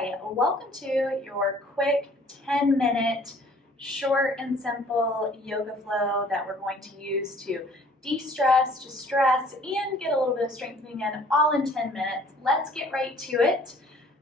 Hi, welcome to your quick 10-minute short and simple yoga flow that we're going to use to de-stress, distress, and get a little bit of strengthening in all in 10 minutes. Let's get right to it.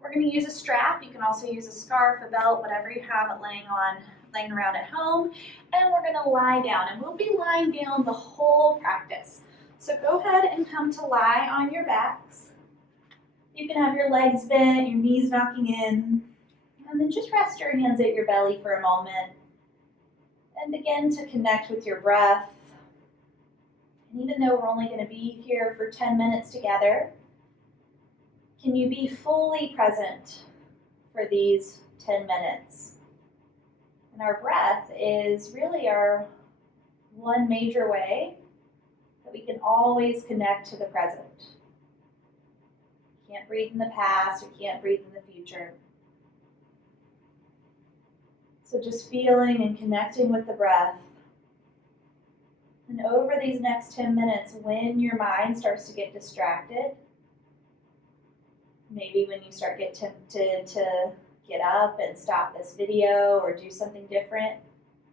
We're going to use a strap. You can also use a scarf, a belt, whatever you have it laying around at home. And we're going to lie down, and we'll be lying down the whole practice. So go ahead and come to lie on your backs. You can have your legs bent, your knees knocking in, and then just rest your hands at your belly for a moment and begin to connect with your breath. And even though we're only going to be here for 10 minutes together, can you be fully present for these 10 minutes? And our breath is really our one major way that we can always connect to the present. Can't breathe in the past or can't breathe in the future. So just feeling and connecting with the breath. And over these next 10 minutes, when your mind starts to get distracted, maybe when you start get tempted to get up and stop this video or do something different,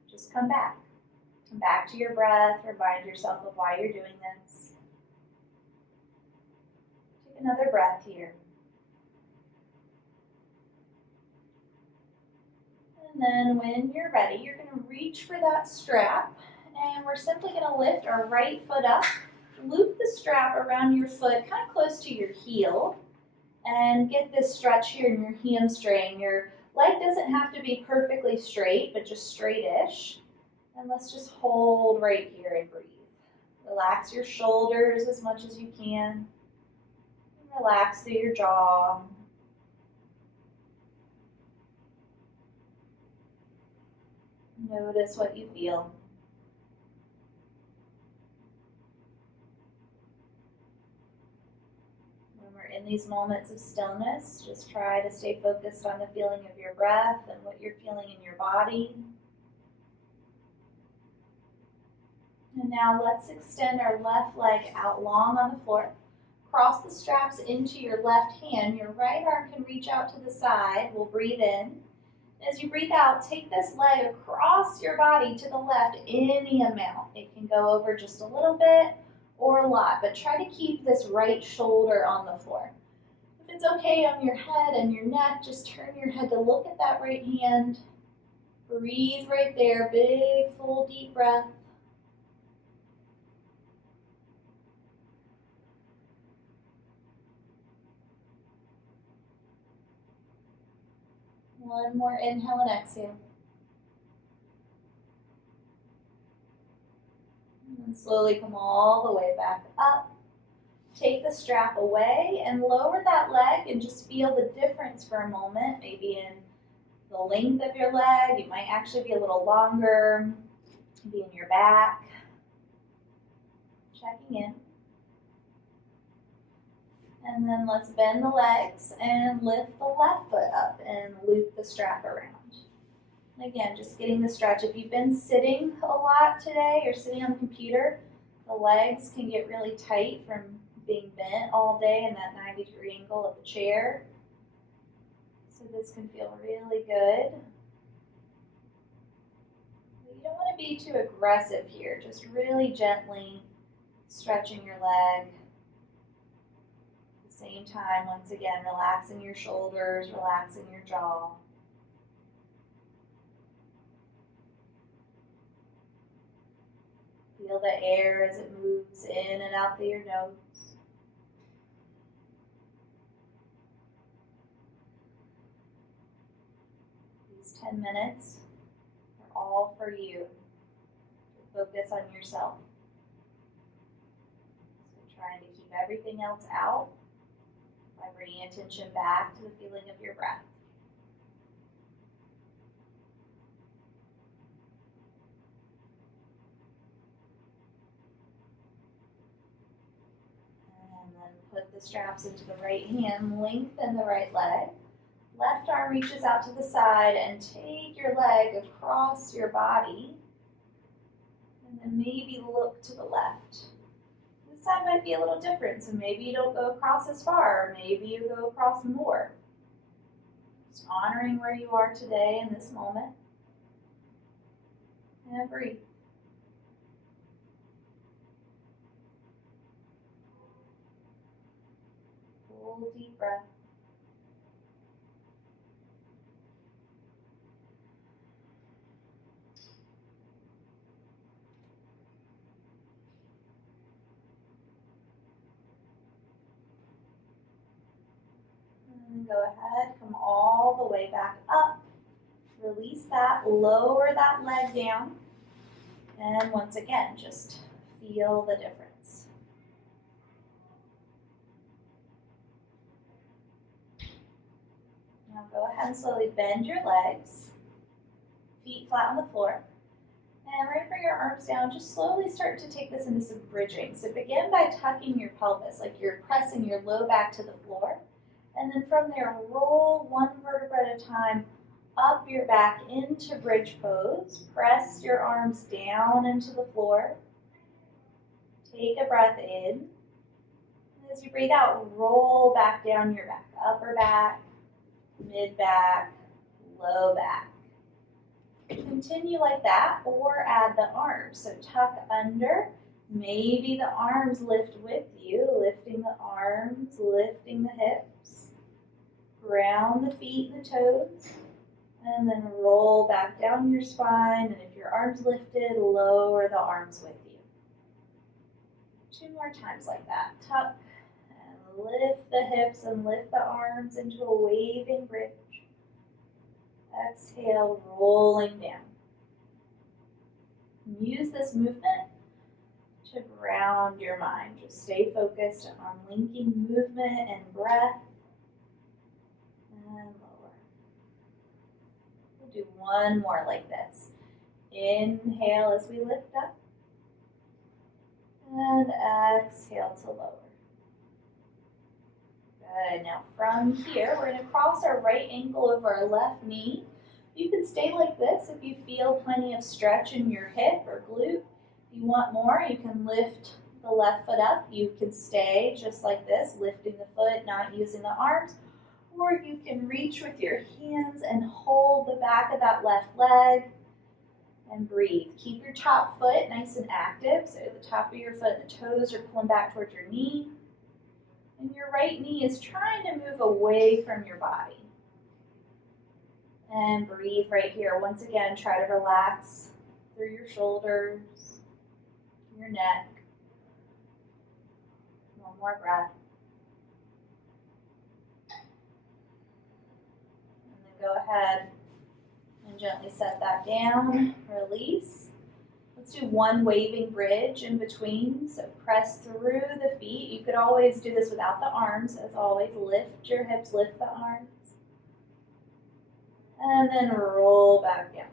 just come back. Come back to your breath, remind yourself of why you're doing this. Another breath here. And then when you're ready, you're going to reach for that strap, and we're simply going to lift our right foot up, loop the strap around your foot kind of close to your heel, and get this stretch here in your hamstring. Your leg doesn't have to be perfectly straight, but just straightish. And let's just hold right here and breathe. Relax your shoulders as much as you can. Relax through your jaw. Notice what you feel. When we're in these moments of stillness, just try to stay focused on the feeling of your breath and what you're feeling in your body. And now let's extend our left leg out long on the floor. Cross the straps into your left hand. Your right arm can reach out to the side. We'll breathe in. As you breathe out, take this leg across your body to the left any amount. It can go over just a little bit or a lot, but try to keep this right shoulder on the floor. If it's okay on your head and your neck, just turn your head to look at that right hand. Breathe right there. Big, full, deep breath. One more inhale and exhale. And slowly come all the way back up. Take the strap away and lower that leg and just feel the difference for a moment. Maybe in the length of your leg. You might actually be a little longer. Maybe in your back. Checking in. And then let's bend the legs and lift the left foot up and loop the strap around. And again, just getting the stretch. If you've been sitting a lot today or sitting on the computer, the legs can get really tight from being bent all day in that 90-degree angle of the chair. So this can feel really good. But you don't want to be too aggressive here. Just really gently stretching your leg. Same time, once again, relaxing your shoulders, relaxing your jaw. Feel the air as it moves in and out through your nose. These 10 minutes are all for you to focus on yourself. So trying to keep everything else out by bringing attention back to the feeling of your breath. And then put the straps into the right hand, lengthen the right leg. Left arm reaches out to the side and take your leg across your body. And then maybe look to the left. This side might be a little different, so maybe you don't go across as far, or maybe you go across more. Just honoring where you are today in this moment. And breathe. Full deep breath. And go ahead, come all the way back up. Release that, lower that leg down. And once again, just feel the difference. Now go ahead and slowly bend your legs, feet flat on the floor. And right bring your arms down, just slowly start to take this into some bridging. So begin by tucking your pelvis, like you're pressing your low back to the floor. And then from there, roll one vertebra at a time up your back into bridge pose. Press your arms down into the floor. Take a breath in. As you breathe out, roll back down your back. Upper back, mid back, low back. Continue like that, or add the arms. So tuck under. Maybe the arms lift with you, lifting the arms, lifting the hips. Ground the feet and the toes. And then roll back down your spine. And if your arms lifted, lower the arms with you. 2 more times like that. Tuck and lift the hips and lift the arms into a waving bridge. Exhale, rolling down. Use this movement to ground your mind. Just stay focused on linking movement and breath. And lower. We'll do one more like this. Inhale as we lift up. And exhale to lower. Good. Now from here, we're going to cross our right ankle over our left knee. You can stay like this if you feel plenty of stretch in your hip or glute. If you want more, you can lift the left foot up. You can stay just like this, lifting the foot, not using the arms. Or you can reach with your hands and hold the back of that left leg and breathe. Keep your top foot nice and active. So the top of your foot and the toes are pulling back towards your knee. And your right knee is trying to move away from your body. And breathe right here. Once again, try to relax through your shoulders, your neck. One more breath. And then go ahead and gently set that down. Release. Let's do one waving bridge in between. So press through the feet. You could always do this without the arms. As always, lift your hips, lift the arms. And then roll back down.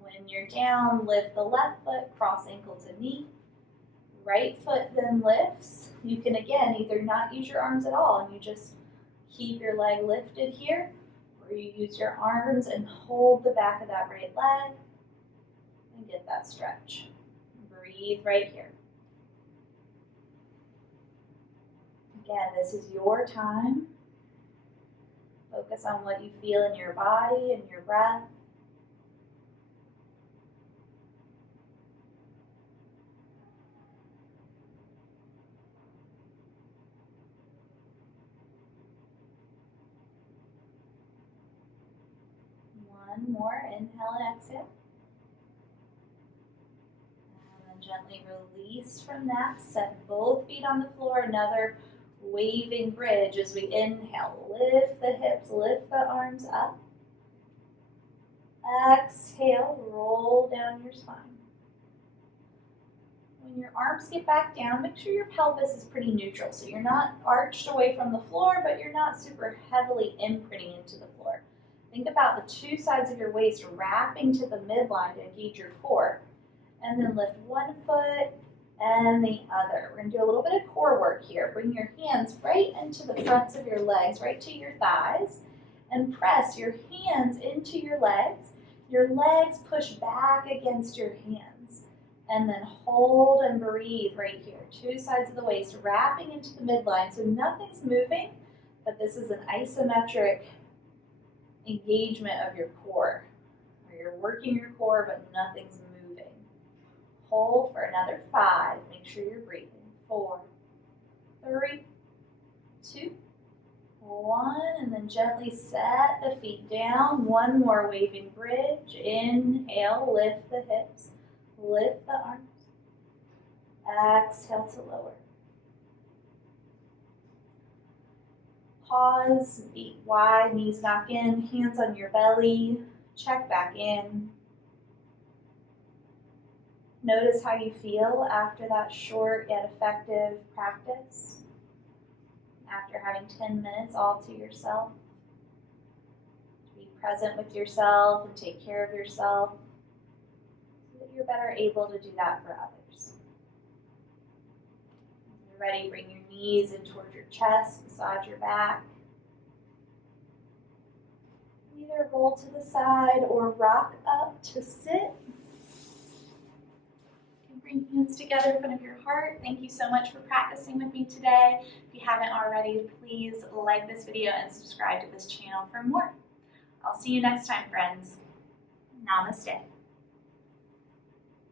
When you're down, lift the left foot, cross ankle to knee. Right foot then lifts. You can again either not use your arms at all and you just keep your leg lifted here, or you use your arms and hold the back of that right leg and get that stretch. Breathe right here. Again, this is your time. Focus on what you feel in your body and your breath. One more, inhale and exhale. And then gently release from that. Set both feet on the floor. Another waving bridge as we inhale. Lift the hips, lift the arms up. Exhale, roll down your spine. When your arms get back down, make sure your pelvis is pretty neutral. So you're not arched away from the floor, but you're not super heavily imprinting into the floor. Think about the 2 sides of your waist wrapping to the midline to engage your core. And then lift one foot and the other. We're going to do a little bit of core work here. Bring your hands right into the fronts of your legs, right to your thighs, and press your hands into your legs. Your legs push back against your hands. And then hold and breathe right here. 2 sides of the waist, wrapping into the midline. So nothing's moving, but this is an isometric engagement of your core, where you're working your core but nothing's moving. Hold for another 5. Make sure you're breathing. 4, 3, 2, 1, and then gently set the feet down. One more waving bridge. Inhale, lift the hips, lift the arms. Exhale to lower. Pause, feet wide, knees knock in, hands on your belly, check back in. Notice how you feel after that short yet effective practice. After having 10 minutes all to yourself. Be present with yourself and take care of yourself so that you're better able to do that for others. When you're ready, bring your knees in towards your chest, massage your back. Either roll to the side or rock up to sit. Bring hands together in front of your heart. Thank you so much for practicing with me today. If you haven't already, please like this video and subscribe to this channel for more. I'll see you next time, friends. Namaste.